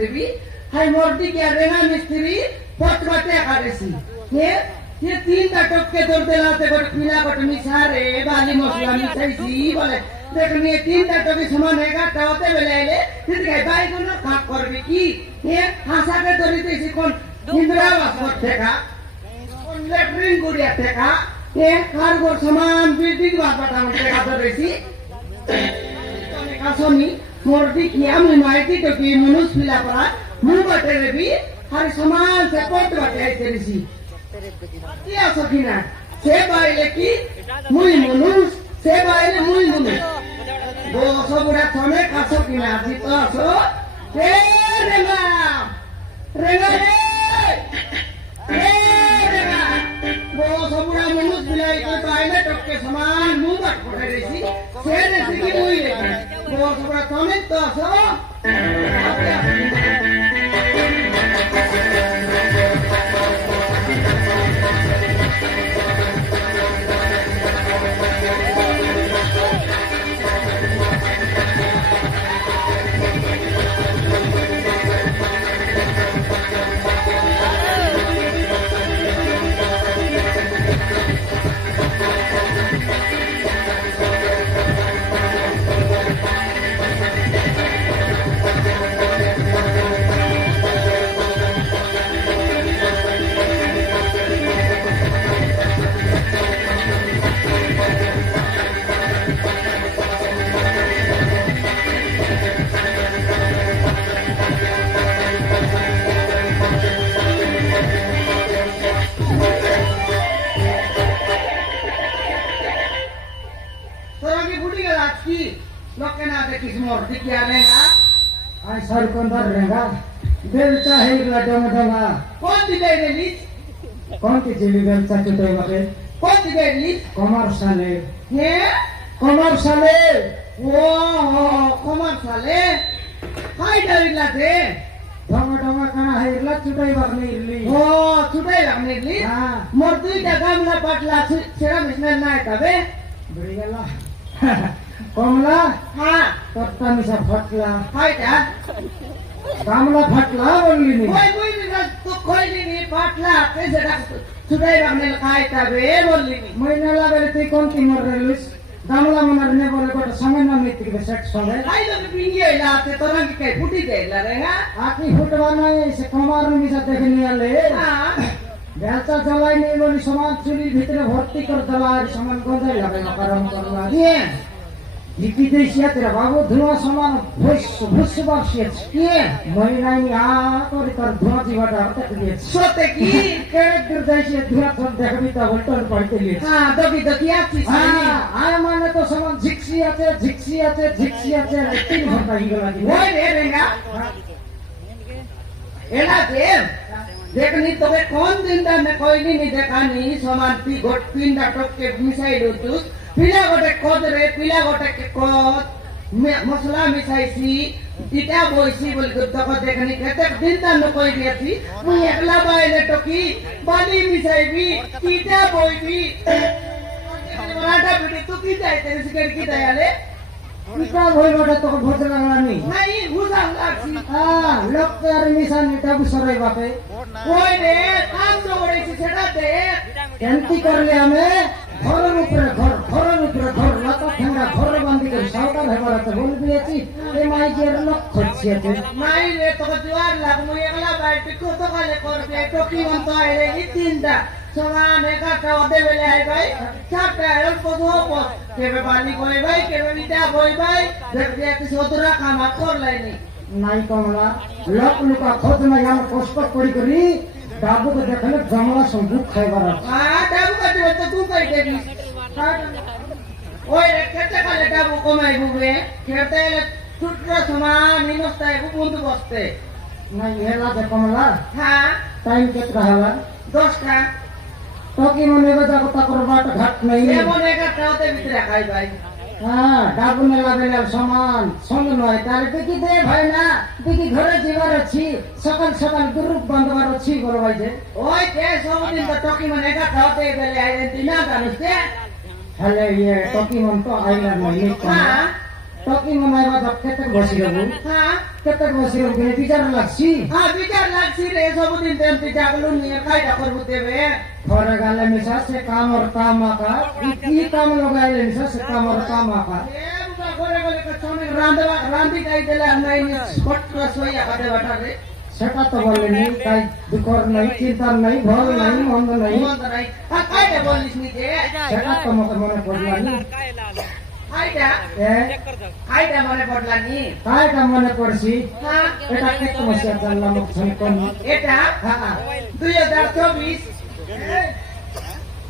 দেবি হাই মর্দি কে রেনা মিস্ত্রি পটবাতে কারেছি ये तीन टक के दूर दिलाते पर पीला कट मिसारे बाली मसला मिसाई सी बोले देखने तीन टक के समान है का टावते बेले ले फिर कहे भाई को ना काट कर भी की ये आशा के दरी ते कौन इंद्रावास करते का कौन लेटरिन गुड़िया ते का ये कार को समान बिल्डिंग बात बताते का तो रेसी तो ने का सोनी मोरती किया मैं माइटी तो की मनुष्य पीला पड़ा मुंह बटे रे भी हर समान से कोट बटे तेरी सी Iya Sokina, seba ile ki mui munus, seba ile mui munus. Bo sobura thome kasokina jito so, renga, renga renga. Bo sobura munus bilai ko baile tokke saman mubat kore resi, resi ki mui le. Bo sobura thome to so. सरकंदर रहेगा बेलचा है डोंगा कौन दिले release कौन की चीज बेलचा चुटे मते कौन दिले रिलीज कमर्शियले ये कमर्शियले वो कमर्शियले हाय डरिला दे डोंगा कना है इरला चुटे बगने इरली ओ चुटे बगने इरली हां मोर दुई टाका मला पटला सेरा मिसने ना तबे बड़ी गला कमला हां तत्ता मिसा फटला हाय ता कामला फटला बोलली नी कोई तो कोई नहीं फटला कैसे चुटे बगने खाय तबे बोलली नी महीना लागले ते कोन की मर रेलुस दामला मनार ने बोले कोटा समय ना मित्र के सेट सोले हाय तो पिंगे लाते तोरा की कई फुटी दे ला रेगा आकी फुटवा नहीं से कमार में मिसा देखनी आले हां बेलचा जलाई नहीं बोली समान चुली भीतर भर्ती कर दलार समान गंधाई लगे करम करला ये विदेशिया तेरा बाबू धुआं समान भुस भुस बासियत ये महिना आ करे कर धुआं जीवाटा हटक दिए सोते की केड़े दुर्दैशिया धुआं सब देखबी त उल्टन पड़ते लिए हां दबी आछि हां आय माने तो समान झिक्सी आते तीन घंटा ही गला दी ओए रे रेगा एला देखनी तो कौन दिन में कोई नहीं देखा नहीं समान पी गोट पिन टक के मिसाई लुटुस पिला गोटे कद रे पिला गोटे के कद मसला मिसाईसी इटा बोइसी बोल तक देखनी केते दिन न कोई दियसी मु एकला बाइले टकी बाली मिसाईबी इटा बोइबी मराठा बेटी तू की जाय तेरे सिकेट की दयाले इटा भई बटा तो भोज लागला नहीं हुसा लागसी हां लोक तर निशान इटा बुसरै बापे कोई रे काम जोड़ेसी सेटा दे एंती करले हमें घर लता ठंडा घर बांधी कर सावधान हेबार त बोल दिएছি ए माई के लक खर्चियाते माई रे तो जुआर लाग मु एकला बाटी को तो खाले करबे टोकी मन तो आइले इ तीनटा समान एकाटा ओदे बेले आइ भाई चारटा एल को दो केबे बाली कोई भाई केबे बिटा कोई भाई देख दे कि सोदरा काम कर लाइनी नाई कमला लक लुका खोज में हम कष्ट पड़ी करी डाबू को देखले जमला संदूक खाइबार हां डाबू का तो तू कहि देबी ओए रे केते खाले डाबू कमाई बुबे केते छुट्टा समान निमस्ताय बुंद बसते नहीं हेला दे कमला हां टाइम केतना हला 10 का तो की मने बजा को तकर बाट घाट नहीं ए मने का टावते भीतर खाई भाई हां डाबू ने लागले समान संग नय तारे देखि दे भाई ना देखि घरे जीवार अछि सकल ग्रुप बंदवार अछि बोलबाई जे ओए के सब दिन तो टोकी मने का टावते बेले आइ दिना दानुस्ते हले ये टोकी मन तो आइला नहीं हां टॉकी मनाइबा त केतक बसिरहु হ্যাঁ केतक बसिरहु किन बिचार लाग्छि হ্যাঁ বিচার লাগছি রে সবদিন তেমনি জাগলু নিয়ে কাইটা করবো দেবে घरे गाले मिसा से काम और काम आका की काम लगाइले मिसा से काम और काम आका করে গেলে কছনে রাঁধি যাই দিলে আমরা এই ছোট্ট সইয়া কাটে বাটারে সেটা তো বলেনি তাই দুঃখর নাই চিন্তার নাই ভয় নাই মন্দ নাই মন্দ নাই আর কাইটা বলিস নি যে সেটা তো মতো মনে পড়লানি কাইটা এ কাইটা মনে পড়লা নি কাইটা মনে পড়ছি হ্যাঁ এটা কেত মশিয়া জানলাম মুখছন কোন এটা হ্যাঁ 2024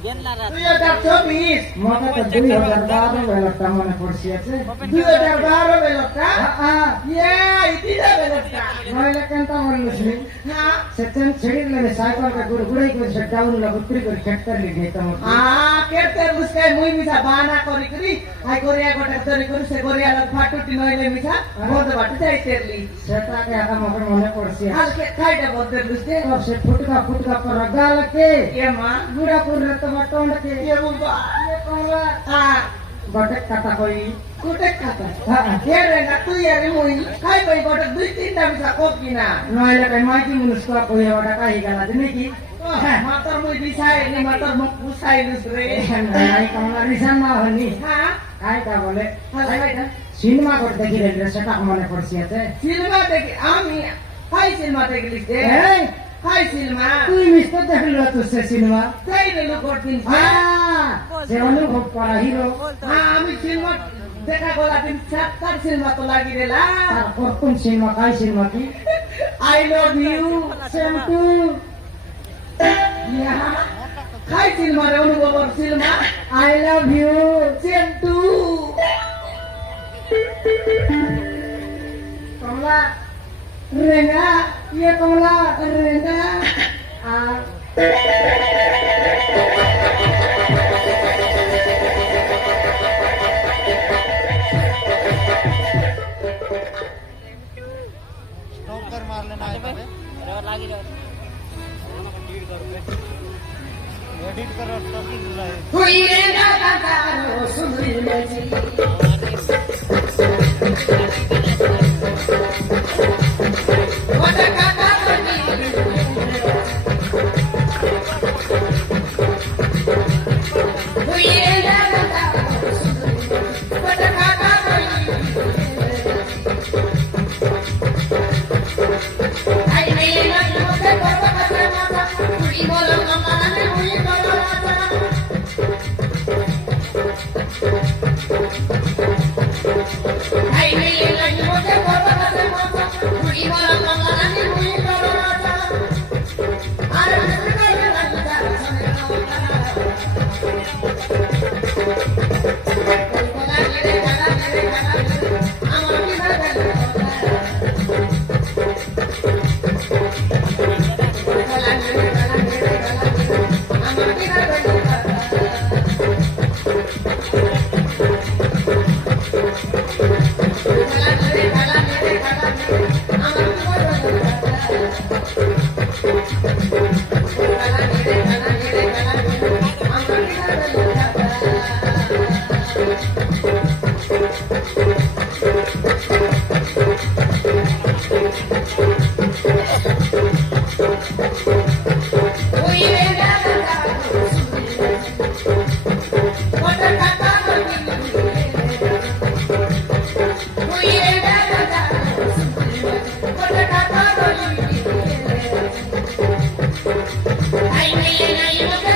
2024 মনে তো 2012 বেলাটা মনে পড়ছি আছে 2012 বেলটা হ্যাঁ ইয়ে ইতিটা বেলটা নইলে কেনটা বলছিস হ্যাঁ সেচেন ছেড়িলে সাইকেল কা গুড়গুড়াই করে ডাউন লাগা উত্তরি করে খেটতে লিগে তো কেতে বুঝকে মুই মিছা বানা করি করি আই করিয়া গোটা তরি করি সে করিয়া লগ ফাটুটি নইলে মিছা বন্ধ বাটে যাইতেরলি সেটাকে আকা মনে মনে পড়ছি আজকে কাইটা বলতে বুঝতে और से फुटका पर गाल के এ মা बुढ़ा पुर तो टोंड के এ বাবা ये कोला बटक काटा कोई কুটে খাতা हां কে রে না তুই আরে মুই খাই কই গোটা দুই তিনটা মিছা কোপ কিনা नोइले कई माइकी मुनुस्को कोई बटा काई गाला जने की মাতর মুই দিছাই নি মাতর মুখ পুছাই লুস রে নাই कमला रिसन ना हनी হ্যাঁ काय का बोले কাইটা सिनेमा को देखि रे सेटा मने पड़सी আছে সিনেমা দেখি আমি কাই সিনেমা দেখলিস রে ए কাই সিনেমা তুই মিস্টার দেখলো তো সে সিনেমা তাই রে করতিন যে অনুভব করা হিরো আমি সিনেমা দেখা গলা দিন চারটার সিনেমা তো লাগি রেলা তার প্রথম সিনেমা কাই সিনেমা কি I love you same to খাই সিনেমা রে অনুভবর cinema I love you same to Kamala Renga ये कमला রেঙ্গা आ स्टॉपर मार लेना है पे लागी एडिट करो टॉकिंग रहे हुई রেঙ্গা কাকারো শুনিলে জি ওটা কাকা করি हुई রেঙ্গা কাকারো শুনিলে ওটা কাকা করি আই মেয়ে না মুখে কথা কথা মাথা তুই বলো আমারে হুই করো রাজা আই মেয়ে না মুখে কথা কথা মাথা তুই বলো আমারে হুই করো রাজা আর মুখে লাগা শুনে আমার কি ভালো Ay,